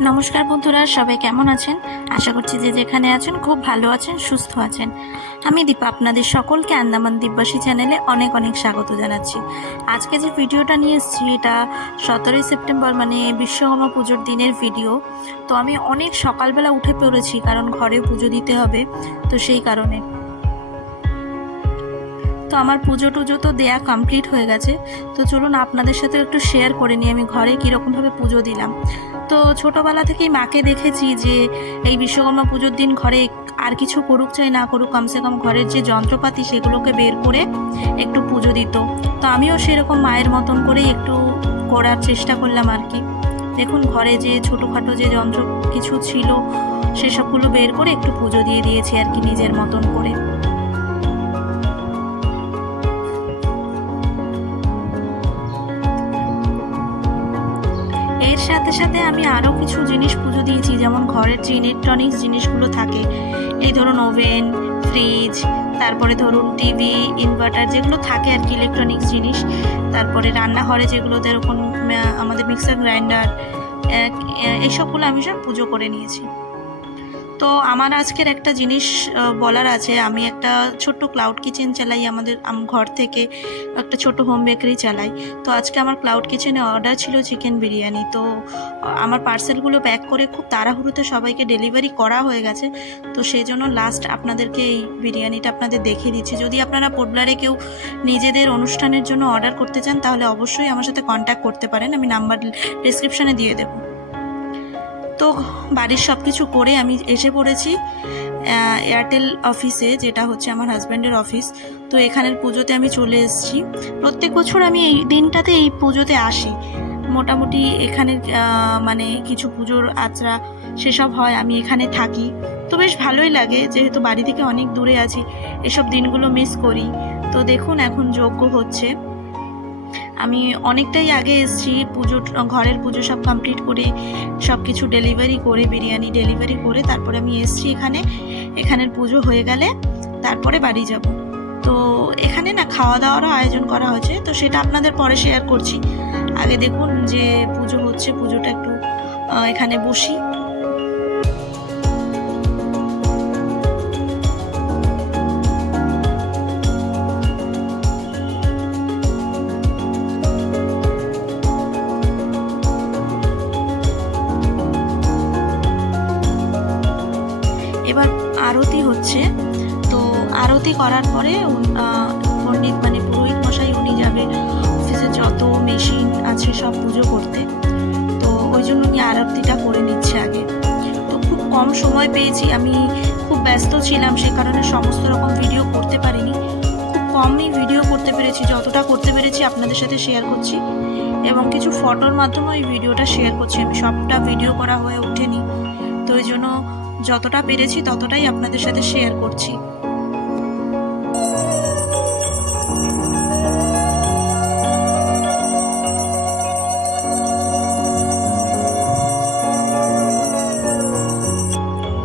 নমস্কার বন্ধুরা, সবাই কেমন আছেন? আশা করছি যে যেখানে আছেন খুব ভালো আছেন, সুস্থ আছেন। আমি দীপা, আপনাদের সকলকে আন্দামান দ্বীপবাসী চ্যানেলে অনেক অনেক স্বাগত জানাচ্ছি। আজকে যে ভিডিওটা নিয়ে এসেছি, এটা সতেরোই সেপ্টেম্বর মানে বিশ্বকর্মা পুজোর দিনের ভিডিও। তো আমি অনেক সকালবেলা উঠে পড়েছি, কারণ ঘরে পুজো দিতে হবে, তো সেই কারণে। তো আমার পুজো টুজো তো দেয়া কমপ্লিট হয়ে গেছে, তো চলুন আপনাদের সাথে একটু শেয়ার করে নিই, আমি ঘরে কীরকমভাবে পুজো দিলাম। তো ছোটোবেলা থেকেই মাকে দেখেছি যে এই বিশ্বকর্মা পুজোর দিন ঘরে আর কিছু করুক চাই না করুক, কমসে কম ঘরের যে যন্ত্রপাতি সেগুলোকে বের করে একটু পুজো দিত। তো আমিও সেরকম মায়ের মতন করেই একটু করার চেষ্টা করলাম আর কি। দেখুন, ঘরে যে ছোটোখাটো যে যন্ত্র কিছু ছিল, সেসবগুলো বের করে একটু পুজো দিয়ে দিয়েছি আর কি নিজের মতন করে। এর সাথে সাথে আমি আরও কিছু জিনিস পুজো দিয়েছি, যেমন ঘরের যে ইলেকট্রনিক্স জিনিসগুলো থাকে। এই ধরুন ওভেন ফ্রিজ তারপরে ধরুন টিভি ইনভার্টার যেগুলো থাকে আর কি ইলেকট্রনিক্স জিনিস। তারপরে রান্নাঘরে যেগুলো যেরকম আমাদের মিক্সার গ্রাইন্ডার এইসবগুলো আমি সব পুজো করে নিয়েছি। তো আমার আজকের একটা জিনিস বলার আছে। আমি একটা ছোট্ট ক্লাউড কিচেন চালাই, আমাদের ঘর থেকে একটা ছোট হোম বেকারি চালাই। তো আজকে আমার ক্লাউড কিচেনে অর্ডার ছিল চিকেন বিরিয়ানি। তো আমার পার্সেলগুলো প্যাক করে খুব তাড়াহুড়োতে সবাইকে ডেলিভারি করা হয়ে গেছে। তো সেই জন্য লাস্ট আপনাদেরকে এই বিরিয়ানিটা আপনাদের দেখিয়ে দিচ্ছি। যদি আপনারা পোডলারে কেউ নিজেদের অনুষ্ঠানের জন্য অর্ডার করতে চান, তাহলে অবশ্যই আমার সাথে কন্ট্যাক্ট করতে পারেন। আমি নাম্বার ডিসক্রিপশানে দিয়ে দেবো। তো বাড়ির সব কিছু করে আমি এসে পড়েছি এয়ারটেল অফিসে যেটা হচ্ছে আমার হাজব্যান্ডের অফিস তো এখানের পুজোতে আমি চলে এসেছি। প্রত্যেক বছর আমি এই দিনটাতে এই পুজোতে আসি। মোটামুটি এখানে মানে কিছু পুজোর আচরা সেসব হয়, আমি এখানে থাকি। তো বেশ ভালোই লাগে, যেহেতু বাড়ি থেকে অনেক দূরে আছি, এসব দিনগুলো মিস করি। তো দেখুন এখন যোগ্য হচ্ছে। আমি অনেকটাই আগে এসেছি, পুজো, ঘরের পুজো সব কমপ্লিট করে সব কিছু ডেলিভারি করে, বিরিয়ানি ডেলিভারি করে, তারপরে আমি এসেছি এখানে। এখানের পুজো হয়ে গেলে তারপরে বাড়ি যাব। তো এখানে না খাওয়া দাওয়ারও আয়োজন করা হয়েছে, তো সেটা আপনাদের পরে শেয়ার করছি। আগে দেখুন যে পুজো হচ্ছে, পুজোটা একটু এখানে বসি। আরতি হচ্ছে। তো আরতি করার পরে পণ্ডিত মানে পুরোহিত মশাই উনি যাবে। অফিসে যত মেশিন আছে সব পুজো করতে। তো ওই জন্য উনি আরতিটা করে নিচ্ছে আগে। তো খুব কম সময় পেয়েছি। আমি খুব ব্যস্ত ছিলাম, সে কারণে সমস্ত রকম ভিডিও করতে পারিনি। খুব কমই ভিডিও করতে পেরেছি, যতটা করতে পেরেছি আপনাদের সাথে শেয়ার করছি। এবং কিছু ফটোর মাধ্যমে ওই ভিডিওটা শেয়ার করছি। আমি সবটা ভিডিও করা হয়ে ওঠেনি। তো ওই জন্য যতটা পেরেছি ততটাই আপনাদের সাথে শেয়ার করছি।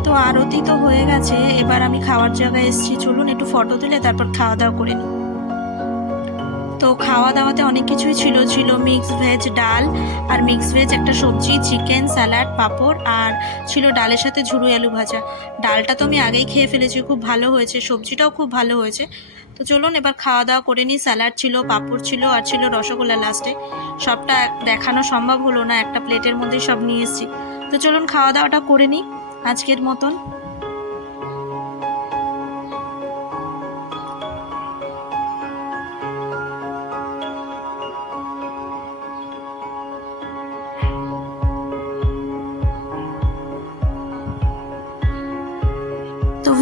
তো আরতি তো হয়ে গেছে, এবার আমি খাওয়ার জায়গায় এসেছি। চলুন একটু ফটো তুলে তারপর খাওয়া দাওয়া করে নিই। তো খাওয়া দাওয়াতে অনেক কিছুই ছিল। ছিল মিক্স ভেজ ডাল আর মিক্স ভেজ একটা সবজি চিকেন স্যালাড পাঁপড় আর ছিল ডালের সাথে ঝুড়ো আলু ভাজা। ডালটা তো আমি আগেই খেয়ে ফেলেছি, খুব ভালো হয়েছে। সবজিটাও খুব ভালো হয়েছে। তো চলুন এবার খাওয়া দাওয়া করে নিই। স্যালাড ছিল, পাঁপড় ছিল আর ছিল রসগোল্লা লাস্টে। সবটা দেখানো সম্ভব হলো না, একটা প্লেটের মধ্যেই সব নিয়ে এসেছি। তো চলুন খাওয়া দাওয়াটা করে নিই আজকের মতন।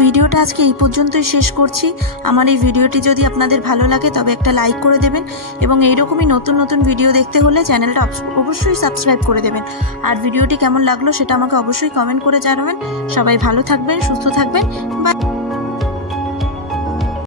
ভিডিওটা আজকে এই পর্যন্তই শেষ করছি। আমার এই ভিডিওটি যদি আপনাদের ভালো লাগে, তবে একটা লাইক করে দেবেন এবং এইরকমই নতুন নতুন ভিডিও দেখতে হলে চ্যানেলটা অবশ্যই সাবস্ক্রাইব করে দেবেন। আর ভিডিওটি কেমন লাগল সেটা আমাকে অবশ্যই কমেন্ট করে জানাবেন। সবাই ভালো থাকবেন, সুস্থ থাকবেন বা